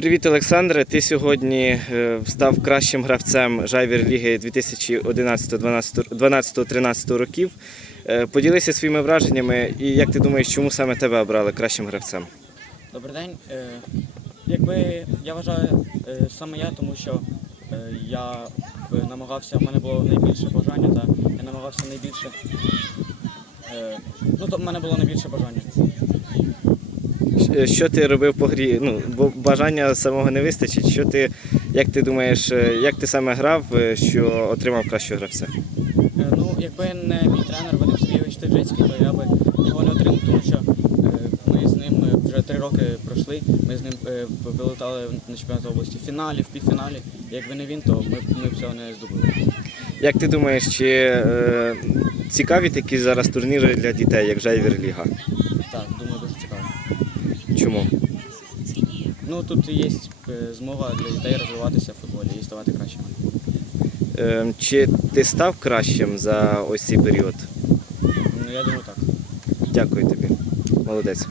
Привіт, Олександре. Ти сьогодні е, став кращим гравцем Жайвір Ліги 2011-12-13 років. Е, Поділися своїми враженнями і як ти думаєш, чому саме тебе обрали кращим гравцем? Добрий день. Е, Якби я вважаю саме я, тому що я намагався, в мене було найбільше бажання, та я намагався найбільше. Ну, то в мене було найбільше бажання. Е, Що ти робив по грі? Ну, бо бажання самого не вистачить. Що ти, як ти думаєш, е, як ти саме грав, е, що отримав кращого гравця? Ну, якби не мій тренер Вадим Сергійович Теджицький, то я би його не отримав, тому що ми з ним вже три роки пройшли. Ми з ним вилетали на чемпіонат області в фіналі, в півфіналі. Якби не він, то ми, ми б цього не здобули. Як ти думаєш, чи е, цікаві такі зараз турніри для дітей, як Жайвір Ліга? Так, думаю, дуже цікаво. Чому? Ну тут є е, змога для дітей розвиватися в футболі і ставати кращими. Е, Чи ти став кращим за ось цей період? Ну я думаю так. Дякую тобі. Молодець.